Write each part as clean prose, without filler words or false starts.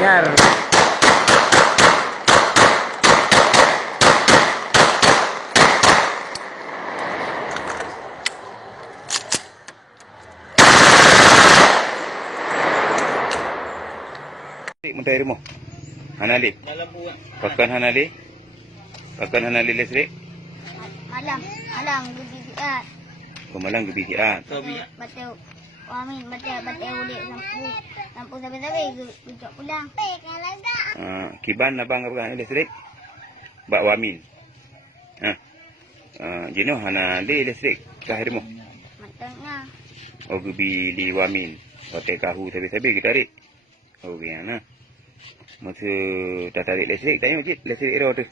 Dengar. Menteri rumah. Hanali. Pakan Hanali. Pakan Hanali listrik. Malang gebijian. Kemalang gebijian. Batal Amin batal ulit lampu sampai gejok pulang. Kiban abang abang listrik. Bak wamin. Jino Hanali listrik kahirmu. Matangnya. Oh gebi di wamin. Pakai kahu sabi-sabi kita tarik. Oh gimana? Masa dah tarik listrik tanya je listrik ero tu.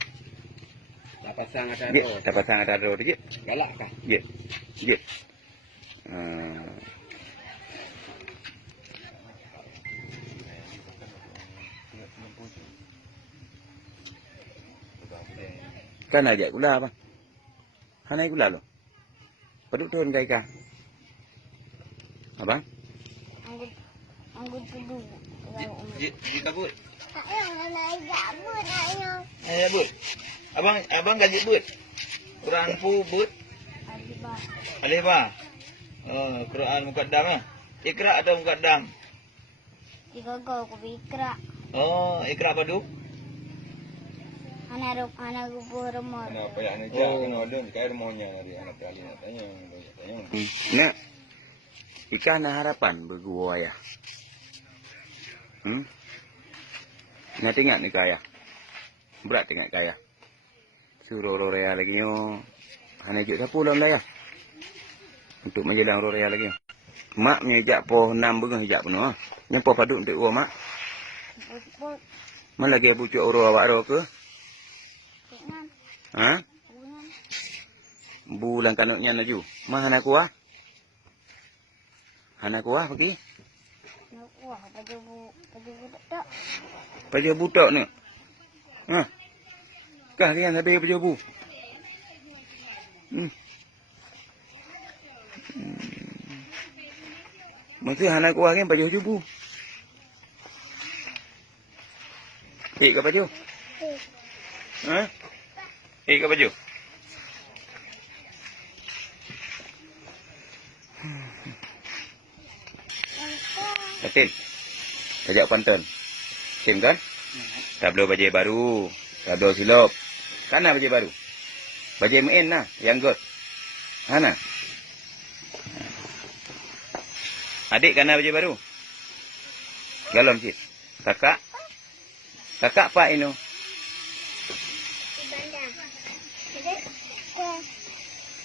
Tak pasang ada Je, roh. tak pasang ada ero tu je. Galak kah? Je. Je. Kan aja gula apa? Hanai gula lo. Paduk turun kai kah? Abang? Anggut dulu. Ji kabut. Ayang naik gabut ayang. But. Abang gaji but. Quran pu but. Alibah. Alif ba? Quran mukaddam ah. Ikra atau mukaddam? Jika kau kubikra. Ikra padu. Anak gubur remor. Kenapa yang ni jah kena ada dekat rumahnya dari anak kali nak tanya. Nak ikan harapan bergua ya. Nak tengok ni kaya. Berat tengok kaya. Suruh Rorea lagi yo. Hanya juk sapu dalam layar. Untuk menjelang Rorea lagi yo. Mak menyejak po 6 bengah hijak penuh. Yang po paduk untuk uang mak. Mana lagi bucuk uro awak ro ke? Ha? Bulan kanuknya naju. Mah anak kuah? Anak kuah pergi? Wah, baju budak. Baju budak ni. Ha? Kah lian habis baju bu? Mesti anak kuah kan baju bu. Pik ke baju? Ha? Pik ke baju? Yakin? Ajak pantun. Sim kan? Tablo baju baru. Tablo silop. Kana baju baru? Baju main lah. Yang good. Mana? Adik kana baju baru? Galom cik. Kakak? Kakak pak inu?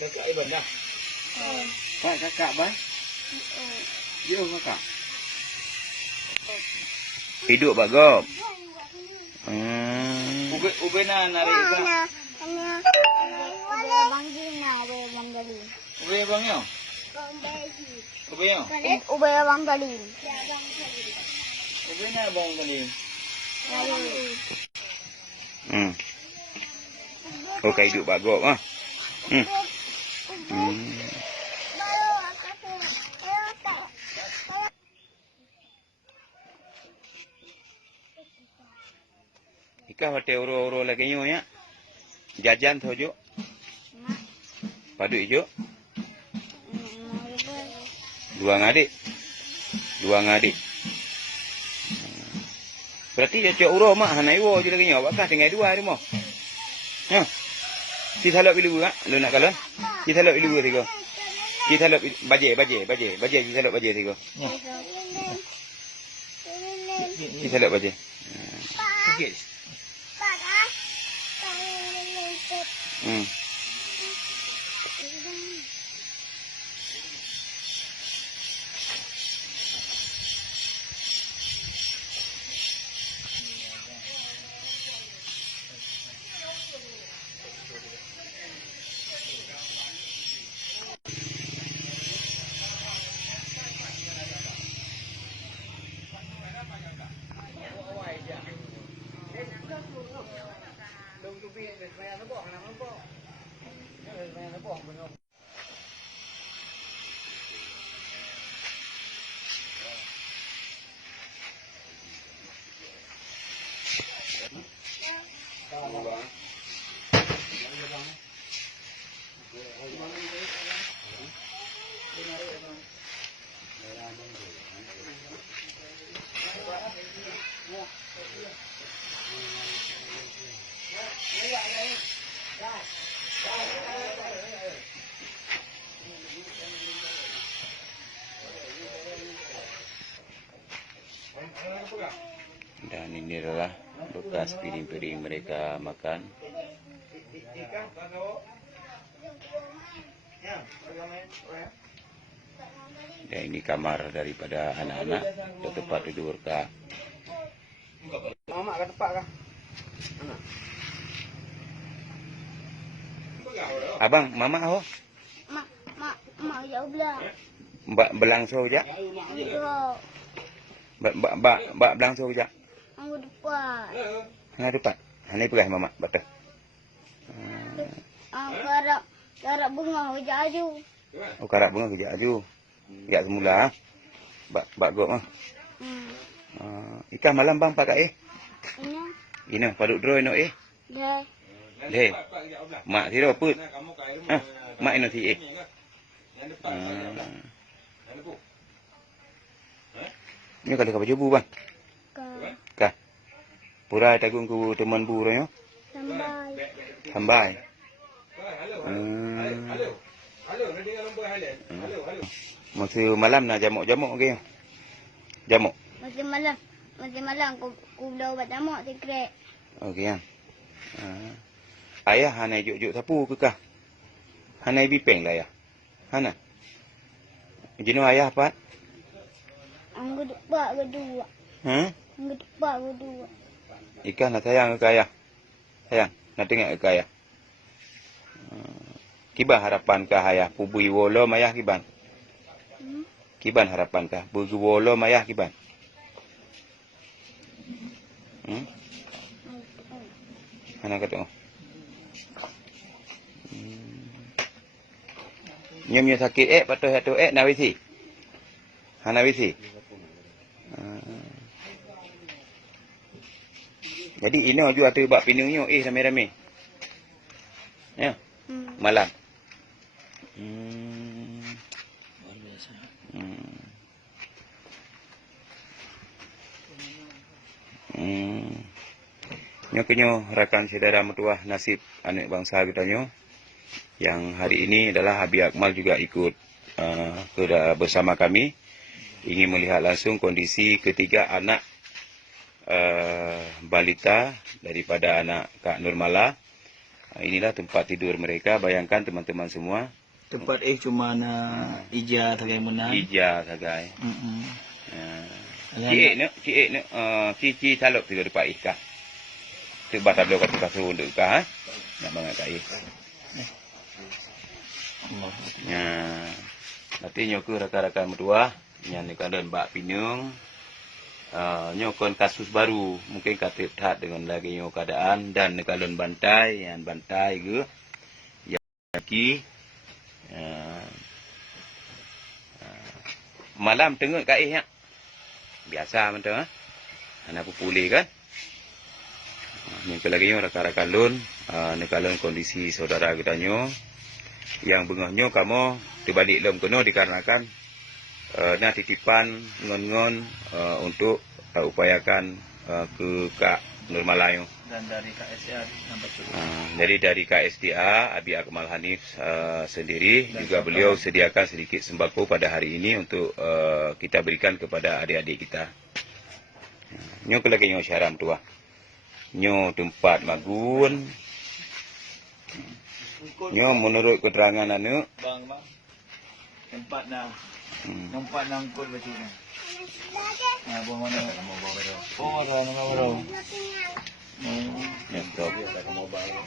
Kakak iban dah. Kakak bang? Yo kakak. Hidup bagom. Ubena narik ka. Ubay abang dalin. Ube bang yo. Ube yo. Ubay abang dalin. Ubena bang tadi. Okay, hidup bagom ah. Ika hotel uro lagi nyo ya. Jajan thojo. Padu ijo. Dua ngadik. Berarti dia cok uro mak hanai wo je lagi nyo. Bakah tinggal dua hari mo. Ya. Si salok bilu ah. Lu nak kalon? Si salok bilu tigo. Si salok baje si salok baje tigo. Si salok baje. Sikit. Dan ini adalah bekas piring-piring mereka makan. Dan ini kamar daripada anak-anak untuk tempat tidur kak. Mama ke tempat kah? Abang, mama oh, Mak jauh belah. mbak belangso ja, Anggo, mbak belangso ja. anggo depan. Hang depan. Hani perah mama betul. Karak bunga hujan aju. Oh karak bunga kerja aju. Ya semula. Bak gok mah. Ikan malam bang pakai Ini, Ina paduk dro ino dah. Le. Mak siro put. Mak ino si Ini kali ka baju bang. Ka, Ka. Pura tagung ku teman bu ro sampai. Sambai. Masa malam nak jamuk ke? Jamuk. Masih malam ku dah ubat jamuk secret. Okey ya. Ayah hanai juk sapu ke kah? Hanai bipeng lah ya. Hana. Jino ayah apa? Anggo depan kedua. Anggo depan kedua. Ikan nak sayang ke ayah? Sayang, nak tengok ke ayah? Kiban harapan kah ayah? Pubui wolom ayah kiban? Kiban harapan kah? Bugi wolom ayah kiban? Hana kata Nyom sakit patut satu nak wisi. Hana wisi. Jadi ino ju atu bak pinungnya rame-rame. Ya. Malam. Luar biasa. Nyo kenyo rakan saudara mertua nasib anak bangsa kita nyo. Yang hari ini adalah Habib Akmal juga ikut bersama kami. Ingin melihat langsung kondisi ketiga anak balita daripada anak Kak Nurmala. Inilah tempat tidur mereka. Bayangkan teman-teman semua. Tempat cuma na ija tagai menang. Ija sagai. Cik nak cici salok tidur depan ikah. Tu batal lo kata kasut untuk ikah. Nak bangat kat Ya. Nanti nyoku rakan-rakan berdua yang ni kalian bak pinung. Nyokon kasus baru mungkin kata tak dengan lagi nyok keadaan dan kalian bantai yang bantai ke yang lagi malam tengok kat ya. Biasa macam anak pupuli kan. Ni lagi nyok rakan-rakan lun ni kalian kondisi saudara kita nyok yang bengahnya kamu dibalik lem kono dikarenakan nak titipan ngon-ngon untuk upayakan ke Kak Nurmala Dan dari KSDA sampai jadi dari KSDA Habib Akmal Hanif sendiri dan juga beliau sediakan sedikit sembako pada hari ini untuk kita berikan kepada adik-adik kita. Nyo lagi nyo syaram tua. Nyo tempat magun. Nyo menurut keterangan anu bang tempat na angkut bacanya. Buang mana? Mau bawa baru. Oh, mau baru. Ya, tak mau bawa.